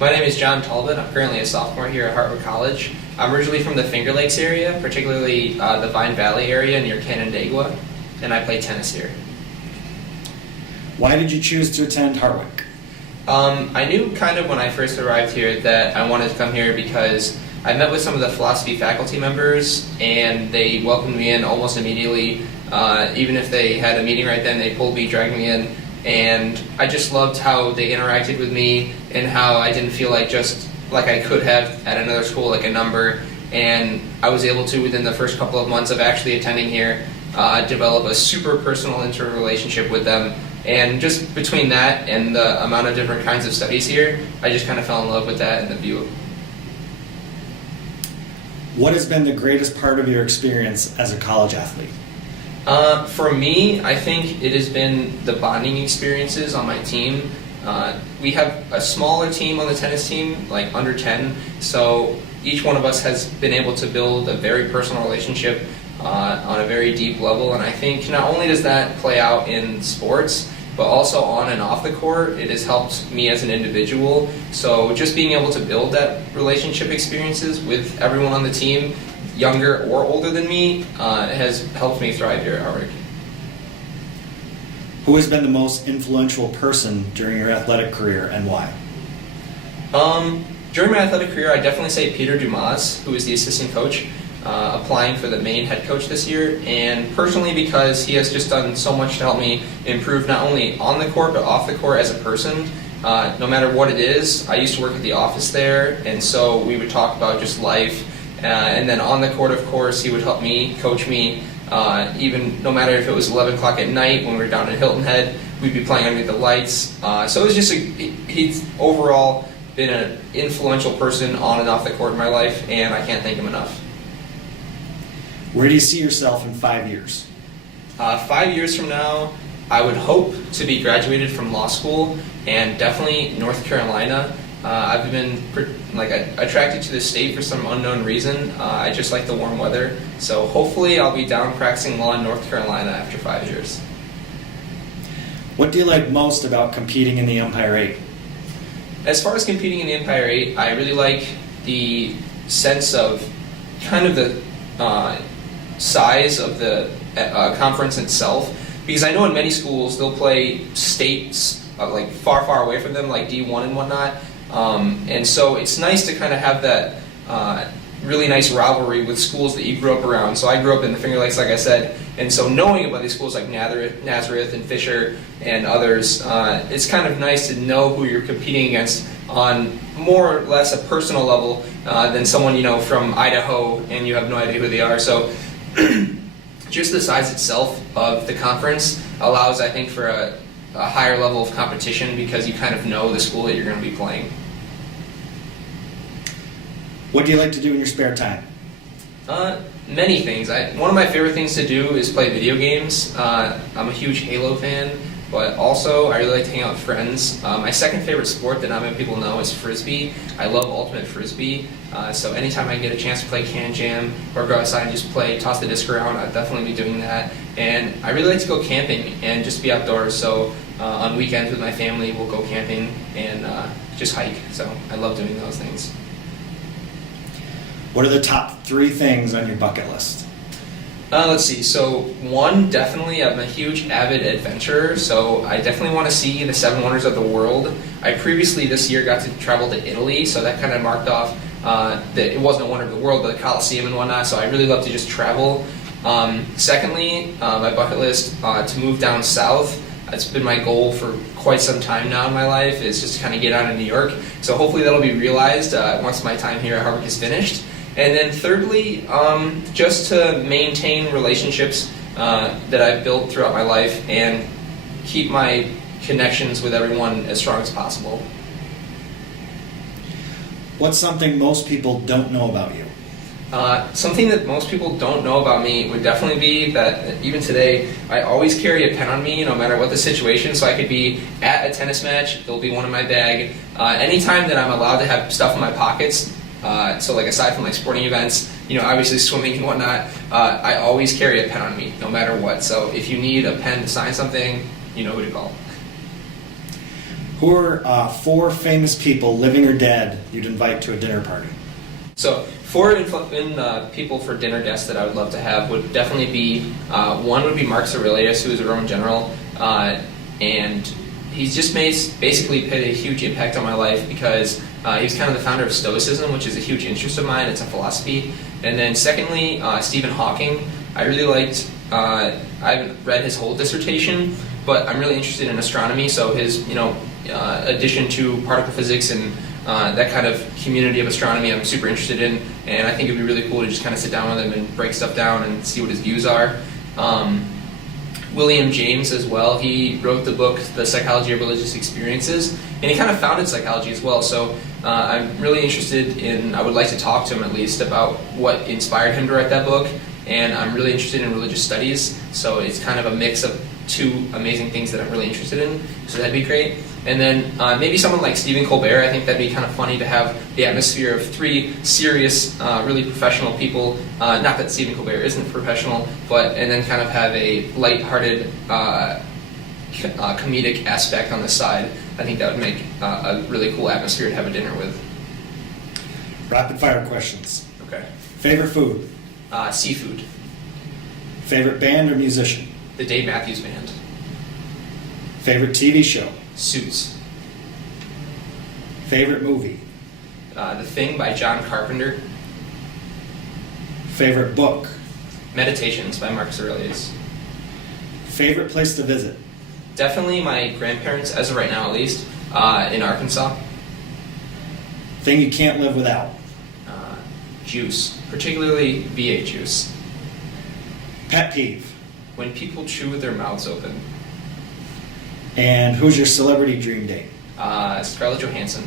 My name is John Talbot. I'm currently a sophomore here at Hartwick College. I'm originally from the Finger Lakes area, particularly the Vine Valley area near Canandaigua, and I play tennis here. Why did you choose to attend Harwick? I knew kind of when I first arrived here that I wanted to come here because I met with some of the philosophy faculty members and they welcomed me in almost immediately. Even if they had a meeting right then, they pulled me, dragged me in, and I just loved how they interacted with me and how I didn't feel like just like I could have at another school, like a number. And I was able to, within the first couple of months of actually attending here, develop a super personal interrelationship with them. And just between that and the amount of different kinds of studies here, I just kind of fell in love with that and the view. What has been the greatest part of your experience as a college athlete? For me, I think it has been the bonding experiences on my team. We have a smaller team on the tennis team, like under 10, so each one of us has been able to build a very personal relationship on a very deep level, and I think not only does that play out in sports, but also on and off the court, it has helped me as an individual. So just being able to build that relationship experiences with everyone on the team, younger or older than me, has helped me thrive here at Harwick. Who has been the most influential person during your athletic career and why? During my athletic career, I definitely say Peter Dumas, who is the assistant coach, applying for the main head coach this year, and personally because he has just done so much to help me improve not only on the court but off the court as a person. No matter what it is, I used to work at the office there, and so we would talk about just life. And then on the court, of course, he would help me, coach me, even no matter if it was 11 o'clock at night when we were down in Hilton Head, we'd be playing underneath the lights. So it was just, he's overall been an influential person on and off the court in my life, and I can't thank him enough. Where do you see yourself in 5 years? 5 years from now, I would hope to be graduated from law school, and definitely North Carolina. I've been attracted to the state for some unknown reason. I just like the warm weather. So hopefully I'll be down practicing law in North Carolina after 5 years. What do you like most about competing in the Empire 8? As far as competing in the Empire 8, I really like the sense of kind of the size of the conference itself. Because I know in many schools they'll play states like far, far away from them, like D1 and whatnot. And so it's nice to kind of have that really nice rivalry with schools that you grew up around. So I grew up in the Finger Lakes, like I said, and so knowing about these schools like Nazareth and Fisher and others, it's kind of nice to know who you're competing against on more or less a personal level than someone from Idaho and you have no idea who they are. So just the size itself of the conference allows, I think, for a higher level of competition because you kind of know the school that you're going to be playing. What do you like to do in your spare time? Many things. One of my favorite things to do is play video games. I'm a huge Halo fan, but also I really like to hang out with friends. My second favorite sport that not many people know is Frisbee. I love Ultimate Frisbee, so anytime I get a chance to play Can Jam or go outside and just play, toss the disc around, I'd definitely be doing that. And I really like to go camping and just be outdoors, so on weekends with my family we'll go camping and just hike, so I love doing those things. What are the top 3 things on your bucket list? Let's see. So one, definitely, I'm a huge avid adventurer, so I definitely want to see the 7 wonders of the world. I previously this year got to travel to Italy, so that kind of marked off that it wasn't a wonder of the world, but the Colosseum and whatnot, so I really love to just travel. Secondly, my bucket list, to move down south. It's been my goal for quite some time now in my life, is just to kind of get out of New York. So hopefully that'll be realized once my time here at Harwick is finished. And then thirdly, just to maintain relationships that I've built throughout my life and keep my connections with everyone as strong as possible. What's something most people don't know about you? Something that most people don't know about me would definitely be that even today, I always carry a pen on me no matter what the situation, so I could be at a tennis match, there'll be one in my bag. Anytime that I'm allowed to have stuff in my pockets, so like aside from like sporting events, obviously swimming and whatnot, I always carry a pen on me no matter what. So if you need a pen to sign something, you know who to call. Who are 4 famous people, living or dead, you'd invite to a dinner party? So, 4 people for dinner guests that I would love to have would definitely be, one would be Marcus Aurelius, who is a Roman general, and he's just basically had a huge impact on my life because he was kind of the founder of Stoicism, which is a huge interest of mine. It's a philosophy. And then secondly, Stephen Hawking. I really liked, I haven't read his whole dissertation, but I'm really interested in astronomy, so his, addition to particle physics and that kind of community of astronomy I'm super interested in, and I think it'd be really cool to just kind of sit down with him and break stuff down and see what his views are. William James as well, he wrote the book The Psychology of Religious Experiences, and he kind of founded psychology as well, so I'm really interested in, I would like to talk to him at least about what inspired him to write that book, and I'm really interested in religious studies, so it's kind of a mix of 2 amazing things that I'm really interested in, so that'd be great. And then maybe someone like Stephen Colbert. I think that'd be kind of funny to have the atmosphere of 3 serious, really professional people. Not that Stephen Colbert isn't professional, and then kind of have a lighthearted, comedic aspect on the side. I think that would make a really cool atmosphere to have a dinner with. Rapid fire questions. Okay. Favorite food? Seafood. Favorite band or musician? The Dave Matthews Band. Favorite TV show? Suits. Favorite movie? The Thing by John Carpenter. Favorite book? Meditations by Marcus Aurelius. Favorite place to visit? Definitely my grandparents, as of right now at least, in Arkansas. Thing you can't live without? Juice, particularly V8 juice. Pet peeve? When people chew with their mouths open. And who's your celebrity dream date? Scarlett Johansson.